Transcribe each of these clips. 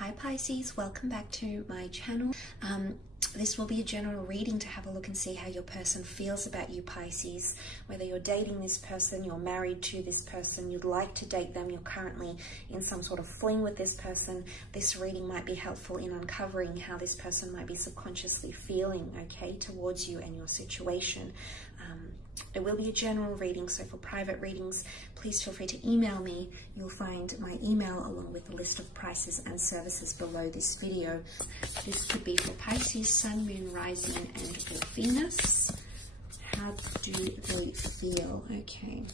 Hi Pisces, welcome back to my channel. This will be a general reading to have a look and see how your person feels about you, Pisces. Whether you're dating this person, you're married to this person, you'd like to date them, you're currently in some sort of fling with this person, this reading might be helpful in uncovering how this person might be subconsciously feeling, okay, towards you and your situation. It will be a general reading, so for private readings, please feel free to email me. You'll find my email along with the list of prices and services below this video. This could be for Pisces, Sun, Moon, Rising, and or Venus. How do they feel? Okay.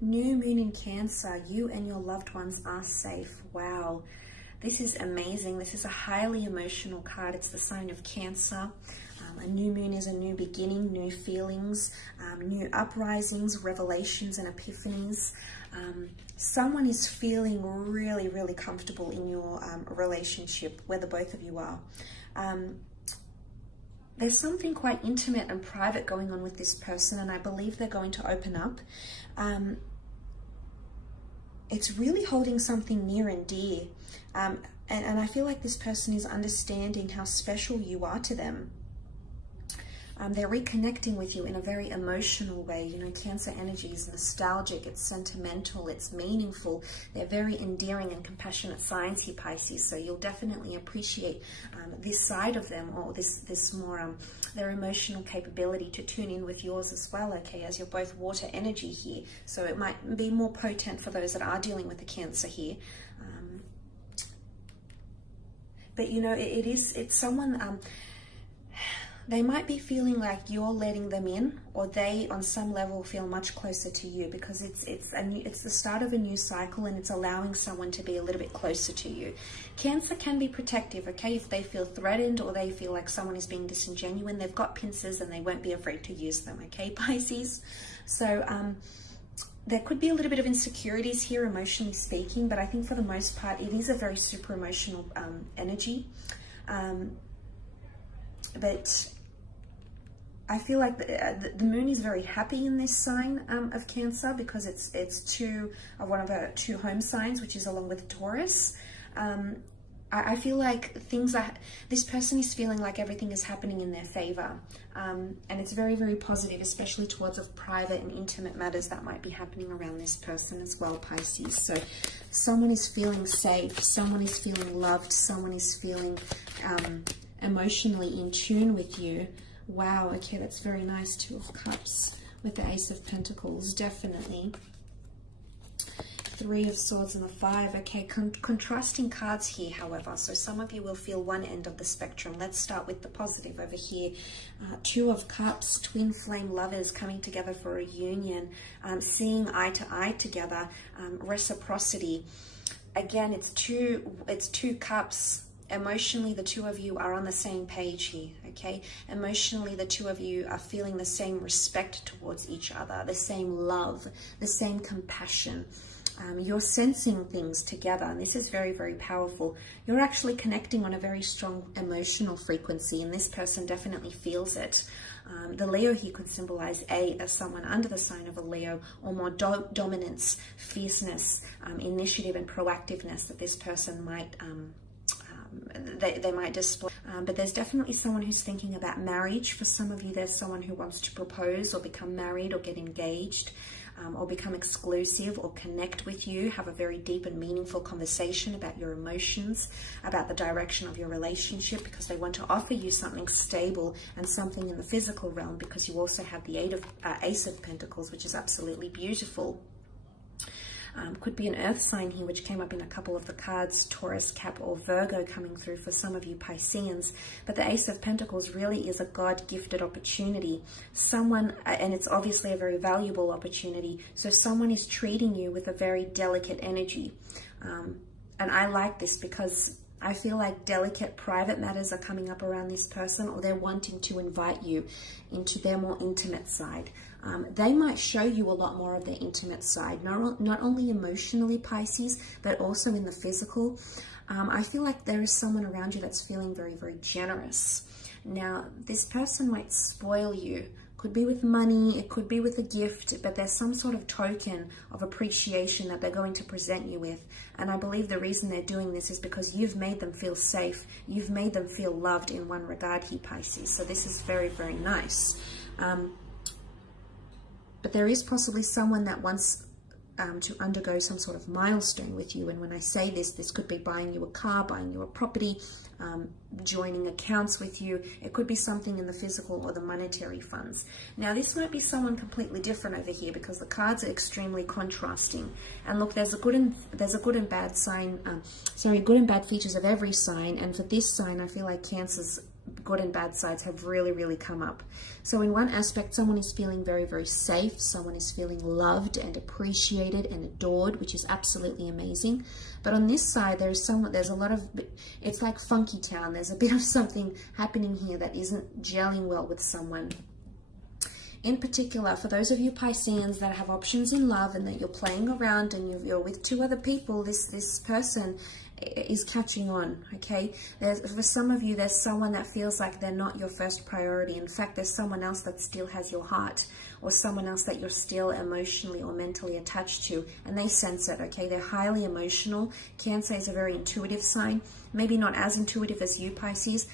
New Moon in Cancer. You and your loved ones are safe. Wow. This is amazing. This is a highly emotional card. It's the sign of Cancer. A new moon is a new beginning, new feelings, new uprisings, revelations and epiphanies. Someone is feeling really, really comfortable in your relationship, where the both of you are. There's something quite intimate and private going on with this person, and I believe they're going to open up. It's really holding something near and dear. And I feel like this person is understanding how special you are to them. They're reconnecting with you in a very emotional way. You know, Cancer energy is nostalgic, it's sentimental, it's meaningful. They're very endearing and compassionate signs here, Pisces. So you'll definitely appreciate this side of them, or this more, their emotional capability to tune in with yours as well, okay, as you're both water energy here. So it might be more potent for those that are dealing with the Cancer here. But you know, it's someone, they might be feeling like you're letting them in, or they on some level feel much closer to you, because it's the start of a new cycle, and it's allowing someone to be a little bit closer to you. Cancer can be protective, okay, if they feel threatened or they feel like someone is being disingenuous. They've got pincers and they won't be afraid to use them, okay, Pisces? So there could be a little bit of insecurities here, emotionally speaking, but I think for the most part it is a very super emotional energy. But I feel like the moon is very happy in this sign of Cancer, because it's one of her two home signs, which is along with Taurus. I feel like this person is feeling like everything is happening in their favor. And it's very, very positive, especially towards of private and intimate matters that might be happening around this person as well, Pisces. So someone is feeling safe, someone is feeling loved, someone is feeling emotionally in tune with you. Wow, okay, that's very nice. Two of Cups with the Ace of Pentacles, definitely. Three of Swords and the Five. Okay, contrasting cards here, however. So some of you will feel one end of the spectrum. Let's start with the positive over here. Two of Cups, twin flame lovers coming together for a union, seeing eye to eye together, reciprocity. Again, it's two cups. Emotionally, the two of you are on the same page here, okay? Emotionally, the two of you are feeling the same respect towards each other, the same love, the same compassion. You're sensing things together, and this is very, very powerful. You're actually connecting on a very strong emotional frequency, and this person definitely feels it. The Leo here could symbolize as someone under the sign of a Leo, or more dominance, fierceness, initiative, and proactiveness that this person might they might display. But there's definitely someone who's thinking about marriage. For some of you, there's someone who wants to propose or become married or get engaged, or become exclusive or connect with you, have a very deep and meaningful conversation about your emotions, about the direction of your relationship, because they want to offer you something stable and something in the physical realm, because you also have the Ace of Pentacles, which is absolutely beautiful. Could be an earth sign here, which came up in a couple of the cards, Taurus, Cap, or Virgo coming through for some of you Pisceans. But the Ace of Pentacles really is a God-gifted opportunity. Someone, and it's obviously a very valuable opportunity, so someone is treating you with a very delicate energy. And I like this because I feel like delicate private matters are coming up around this person, or they're wanting to invite you into their more intimate side. They might show you a lot more of their intimate side, not only emotionally, Pisces, but also in the physical. I feel like there is someone around you that's feeling very, very generous. Now, this person might spoil you Could be with money, it could be with a gift, but there's some sort of token of appreciation that they're going to present you with. And I believe the reason they're doing this is because you've made them feel safe. You've made them feel loved in one regard here, Pisces. So this is very, very nice. But there is possibly someone that wants to undergo some sort of milestone with you. And when I say this, this could be buying you a car, buying you a property, joining accounts with you. It could be something in the physical or the monetary funds. Now, this might be someone completely different over here because the cards are extremely contrasting. And look, there's a good and bad sign. Good and bad features of every sign. And for this sign, I feel like Cancer's good and bad sides have really, really come up. So in one aspect, someone is feeling very, very safe. Someone is feeling loved and appreciated and adored, which is absolutely amazing. But on this side, there's a lot of, it's like Funky Town. There's a bit of something happening here that isn't gelling well with someone. In particular, for those of you Pisceans that have options in love and that you're playing around and you're with two other people, this person is catching on, okay? For some of you, there's someone that feels like they're not your first priority. In fact, there's someone else that still has your heart, or someone else that you're still emotionally or mentally attached to, and they sense it, okay? They're highly emotional. Cancer is a very intuitive sign, maybe not as intuitive as you, Pisces,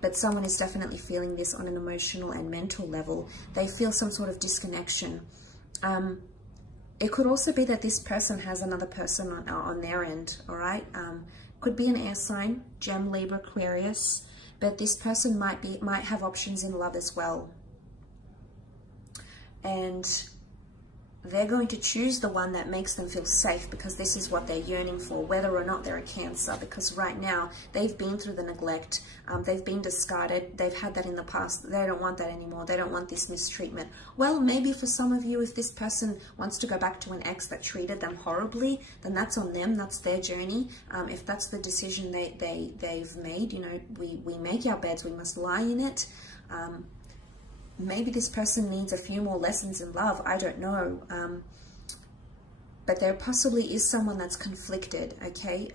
but someone is definitely feeling this on an emotional and mental level. They feel some sort of disconnection. It could also be that this person has another person on their end, all right? Could be an air sign, Gem, Libra, Aquarius, but this person might have options in love as well. And they're going to choose the one that makes them feel safe because this is what they're yearning for, whether or not they're a Cancer, because right now they've been through the neglect, they've been discarded, they've had that in the past, they don't want that anymore, they don't want this mistreatment. Well, maybe for some of you, if this person wants to go back to an ex that treated them horribly, then that's on them, that's their journey. If that's the decision they've made, you know, we make our beds, we must lie in it. Maybe this person needs a few more lessons in love. I don't know. But there possibly is someone that's conflicted, okay?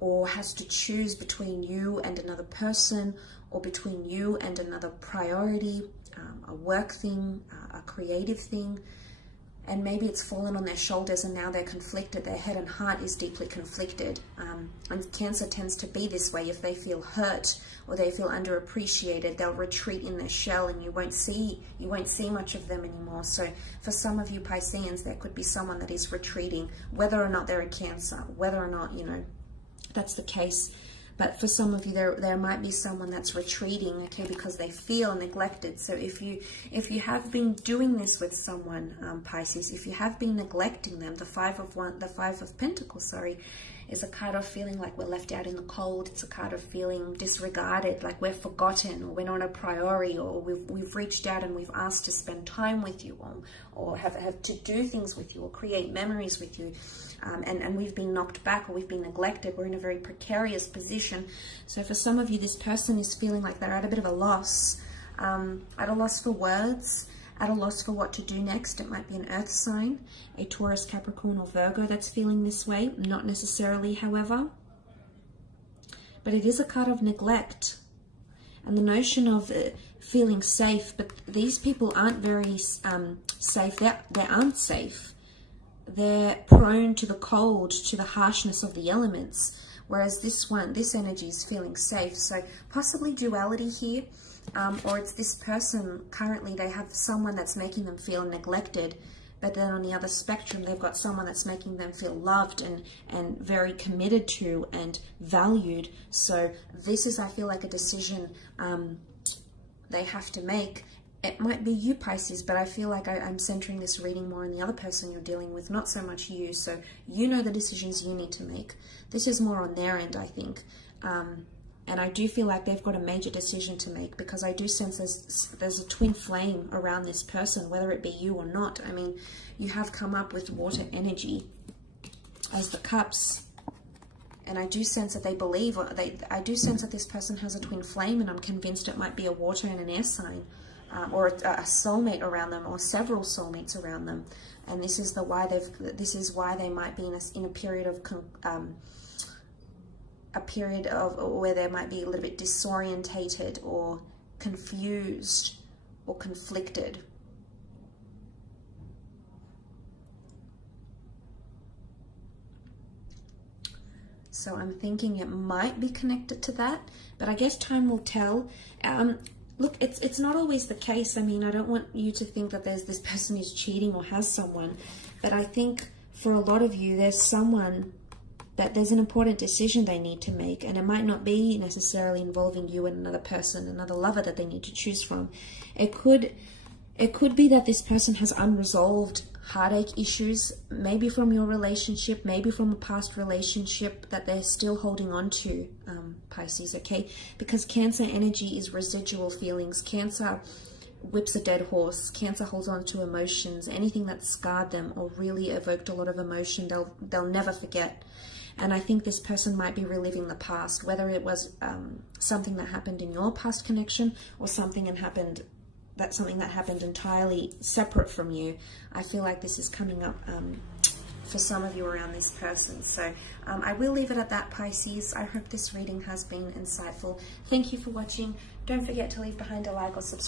Or has to choose between you and another person, or between you and another priority, a work thing, a creative thing. And maybe it's fallen on their shoulders and now they're conflicted. Their head and heart is deeply conflicted. And Cancer tends to be this way. If they feel hurt or they feel underappreciated, they'll retreat in their shell and you won't see much of them anymore. So for some of you Pisceans, there could be someone that is retreating, whether or not they're a Cancer, whether or not, you know, that's the case. But for some of you, there might be someone that's retreating, okay, because they feel neglected. So if you have been doing this with someone, Pisces, if you have been neglecting them, the Five of Pentacles, sorry, is a card of feeling like we're left out in the cold. It's a card of feeling disregarded, like we're forgotten, or we're not a priority, or we've reached out and we've asked to spend time with you, or have to do things with you, or create memories with you. And we've been knocked back, or we've been neglected. We're in a very precarious position. So for some of you, this person is feeling like they're at a bit of a loss, at a loss for words, at a loss for what to do next. It might be an earth sign, a Taurus, Capricorn, or Virgo that's feeling this way. Not necessarily, however. But it is a card of neglect. And the notion of feeling safe, but these people aren't very safe. They aren't safe. They're prone to the cold, to the harshness of the elements, whereas this energy is feeling safe. So possibly duality here, or it's this person currently, they have someone that's making them feel neglected, but then on the other spectrum, they've got someone that's making them feel loved and very committed to and valued. So this is, I feel like, a decision they have to make. It might be you, Pisces, but I feel like I'm centering this reading more on the other person you're dealing with, not so much you. So you know the decisions you need to make. This is more on their end, I think. And I do feel like they've got a major decision to make, because I do sense there's a twin flame around this person, whether it be you or not. I mean, you have come up with water energy as the cups. And I do sense that they believe, I do sense that this person has a twin flame, and I'm convinced it might be a water and an air sign. Or a soulmate around them, or several soulmates around them, and this is why they might be in a period of where they might be a little bit disorientated or confused, or conflicted. So I'm thinking it might be connected to that, but I guess time will tell. Look, it's not always the case. I mean, I don't want you to think that there's this person who's cheating or has someone, but I think for a lot of you, there's someone that there's an important decision they need to make, and it might not be necessarily involving you and another person, another lover that they need to choose from. It could be that this person has unresolved heartache issues, maybe from your relationship, maybe from a past relationship that they're still holding on to, Pisces, okay? Because Cancer energy is residual feelings. Cancer whips a dead horse. Cancer holds on to emotions. Anything that scarred them or really evoked a lot of emotion, they'll never forget. And I think this person might be reliving the past, whether it was something that happened in your past connection or something that happened entirely separate from you. I feel like this is coming up for some of you around this person. So I will leave it at that, Pisces. I hope this reading has been insightful. Thank you for watching. Don't forget to leave behind a like or subscribe.